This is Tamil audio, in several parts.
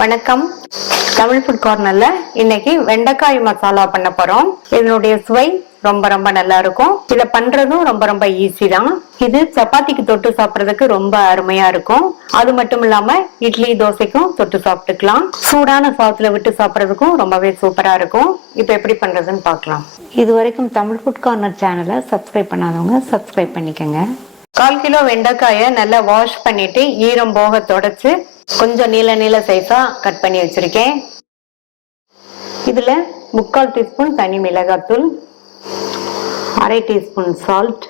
வணக்கம். தமிழ் ஃபுட் கார்னர்ல இன்னைக்கு வெண்டைக்காய் மசாலா பண்ண போறோம். இதனுடைய சுவை ரொம்ப ரொம்ப நல்லா இருக்கும். இத பண்றதும் ரொம்ப ரொம்ப ஈஸி தான். இது சப்பாத்திக்கு தொட்டு சாப்பிடுறதுக்கு ரொம்ப அருமையா இருக்கும். அது மட்டும் இல்லாம இட்லி தோசைக்கும் தொட்டு சாப்பிட்டுக்கலாம். சூடான சாதத்துல விட்டு சாப்பிடுறதுக்கும் ரொம்பவே சூப்பரா இருக்கும். இப்ப எப்படி பண்றதுன்னு பார்க்கலாம். இது வரைக்கும் தமிழ் ஃபுட் கார்னர் சேனலை சப்ஸ்கிரைப் பண்ணாதவங்க சப்ஸ்கிரைப் பண்ணிக்கங்க. 1/4 கிலோ வெண்டைக்காயை நல்லா வாஷ் பண்ணிட்டு ஈரம் போக தொடச்சு கொஞ்சம் நீல சைஸா கட் பண்ணி வச்சிருக்கேன். இதுல 3/4 டீஸ்பூன் தனி மிளகாத்தூள், 1/2 டீஸ்பூன் சால்ட்,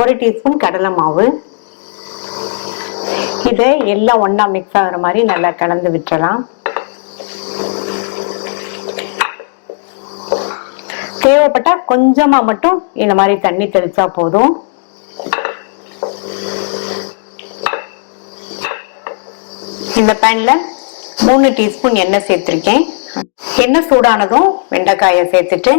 1 டீஸ்பூன் கடலை மாவு. இதை எல்லாம் ஒண்ணா மிக்ஸ் ஆகுற மாதிரி நல்லா கலந்து விட்டுறலாம். தேவைப்பட்டா கொஞ்சமா மட்டும் இந்த மாதிரி தண்ணி தெளிச்சா போதும். இந்த பேன்ல 3 டீஸ்பூன் எண்ணெய் சேர்த்திருக்கேன். எண்ணெய் சூடானதும் வெண்டைக்காயை சேர்த்துட்டு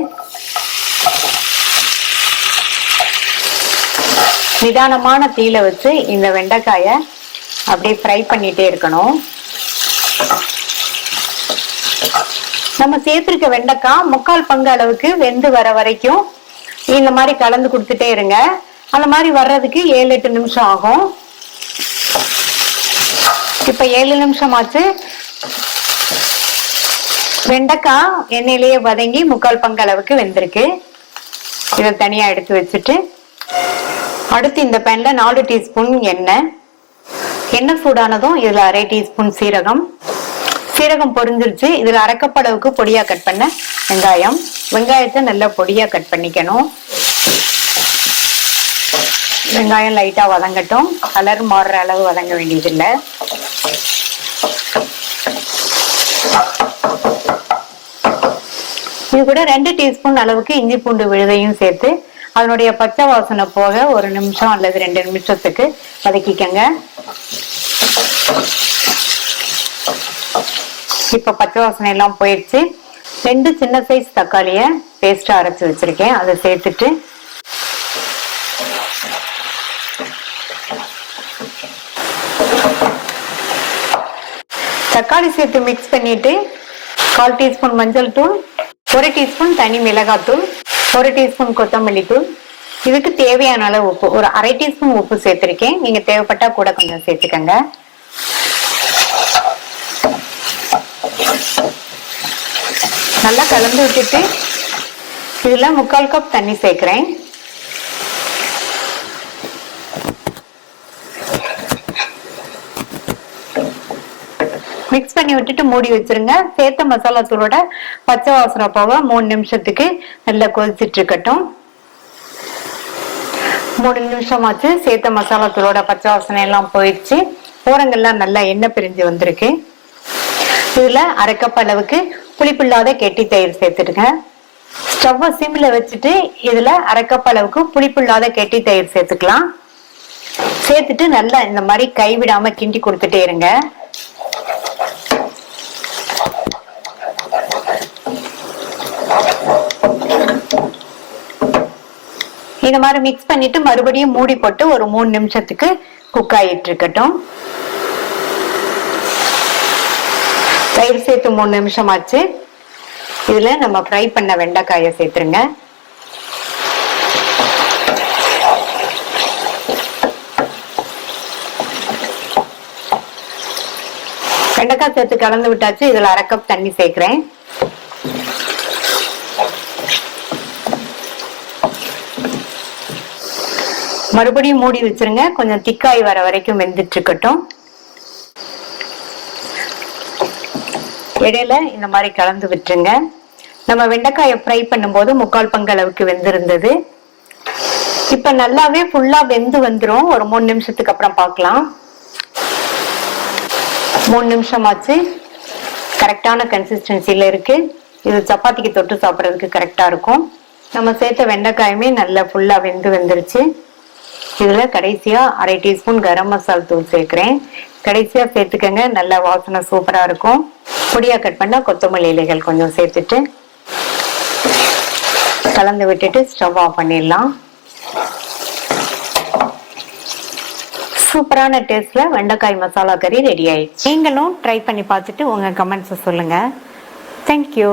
நிதானமான தீயில வச்சு இந்த வெண்டைக்காயை அப்படியே ஃப்ரை பண்ணிட்டே இருக்கணும். நம்ம சேர்த்திருக்க வெண்டைக்காய் 3/4 பங்கு அளவுக்கு வெந்து வர வரைக்கும் இந்த மாதிரி கலந்து கொடுத்துட்டே இருங்க. அந்த மாதிரி வர்றதுக்கு 7-8 நிமிஷம் ஆகும். இப்ப 7 நிமிஷம் ஆச்சு. வெண்டைக்காய் எண்ணெயிலேயே வதங்கி 3/4 பங்கு அளவுக்கு வெந்திருக்கு. இதை தனியா எடுத்து வச்சுட்டு அடுத்து இந்த பேன்ல 4 டீஸ்பூன் எண்ணெய் சூடானதும் இதுல 1/2 டீஸ்பூன் சீரகம் பொரிஞ்சிருச்சு. இதுல 1/2 கப் அளவுக்கு பொடியா கட் பண்ண வெங்காயத்தை நல்லா பொடியா கட் பண்ணிக்கணும். வெங்காயம் லைட்டா வதங்கட்டும். கலர் மாறுற அளவு வதங்க வேண்டியதில்லை. இது கூட 2 டீஸ்பூன் அளவுக்கு இஞ்சி பூண்டு விழுதையும் சேர்த்து அதனுடைய பச்சை வாசனை போக 1 நிமிஷம் அல்லது 2 நிமிஷத்துக்கு வதக்கிக்கங்க. இப்ப பச்சை வாசனை எல்லாம் போயிடுச்சு. 2 சின்ன சைஸ் தக்காளிய பேஸ்டா அரைச்சு வச்சிருக்கேன். அதை சேர்த்துட்டு தக்காளி சேர்த்து மிக்ஸ் பண்ணிட்டு 1/4 டீஸ்பூன் மஞ்சள் தூள், 1 டீஸ்பூன் தனி மிளகாத்தூள், 1 டீஸ்பூன் கொத்தமல்லி தூள், இதுக்கு தேவையான அளவு உப்பு, ஒரு 1/2 டீஸ்பூன் உப்பு சேர்த்திருக்கேன். நீங்க தேவைப்பட்டா கூட கொஞ்சம் சேர்த்துக்கங்க. நல்லா கலந்து விட்டுட்டு இதுல 3/4 கப் தண்ணி சேர்க்கிறேன். மிக்ஸ் பண்ணி விட்டுட்டு மூடி வச்சிருங்க. சேர்த்த மசாலா தூளோட பச்சை வாசனை போக 3 நிமிஷத்துக்கு நல்லா கொதிச்சிட்டு இருக்கட்டும். 3 நிமிஷம் ஆச்சு. சேர்த்த மசாலா தூளோட பச்சை வாசனை எல்லாம் போயிடுச்சு. ஓரங்கள்லாம் நல்லா எண்ணெய் பிரிஞ்சு வந்திருக்கு. இதுல 1/2 கப் அளவுக்கு புளிப்பில்லாத கெட்டி தயிர் சேர்த்துடுங்க. ஸ்டவ்வை சிம்ல வச்சுட்டு இதுல 1/2 கப் அளவுக்கு புளிப்பில்லாத கெட்டி தயிர் சேர்த்துக்கலாம். சேர்த்துட்டு நல்லா இந்த மாதிரி கைவிடாம கிண்டி கொடுத்துட்டே இருங்க. இந்த மாதிரி மிக்ஸ் பண்ணிட்டு மறுபடியும் மூடி போட்டு ஒரு 3 நிமிஷத்துக்கு குக் ஆகிட்டு இருக்கட்டும். தயிர் சேர்த்து 3 நிமிஷம் ஆச்சு. இதுல நம்ம ஃப்ரை பண்ண வெண்டைக்காயை சேர்த்துருங்க. வெண்டைக்காய் சேர்த்து கலந்து விட்டாச்சு. இதுல 1/2 கப் தண்ணி சேர்க்கிறேன். மறுபடியும் மூடி வச்சிருங்க. கொஞ்சம் திக்காய் வர வரைக்கும் வெந்துட்டு இருக்கட்டும். இடையில இந்த மாதிரி கலந்து விட்டுருங்க. நம்ம வெண்டைக்காயை ஃப்ரை பண்ணும்போது 3/4 பங்கு அளவுக்கு வெந்திருந்தது. இப்ப நல்லாவே ஃபுல்லா வெந்து வந்துரும். ஒரு 3 நிமிஷத்துக்கு அப்புறம் பார்க்கலாம். 3 நிமிஷம் ஆச்சு. கரெக்டான கன்சிஸ்டன்சில இருக்கு. இது சப்பாத்திக்கு தொட்டு சாப்பிட்றதுக்கு கரெக்டா இருக்கும். நம்ம சேர்த்த வெண்டைக்காயுமே நல்லா ஃபுல்லா வெந்துருச்சு. இதுல கடைசியா 1/2 டீஸ்பூன் கரம் மசாலா தூள் சேர்க்கிறேன். கடைசியா சேர்த்துக்கங்க. நல்ல வாசனை சூப்பரா இருக்கும். பொடியா கட் பண்ண கொத்தமல்லி இலைகள் கொஞ்சம் சேர்த்துட்டு கலந்து விட்டுட்டு ஸ்டவ் ஆஃப் பண்ணிடலாம். சூப்பரான டேஸ்ட்ல வெண்டைக்காய் மசாலா கறி ரெடி ஆயிடுச்சு. நீங்களும் ட்ரை பண்ணி பார்த்துட்டு உங்க கமெண்ட்ஸ் சொல்லுங்க. தேங்க்யூ.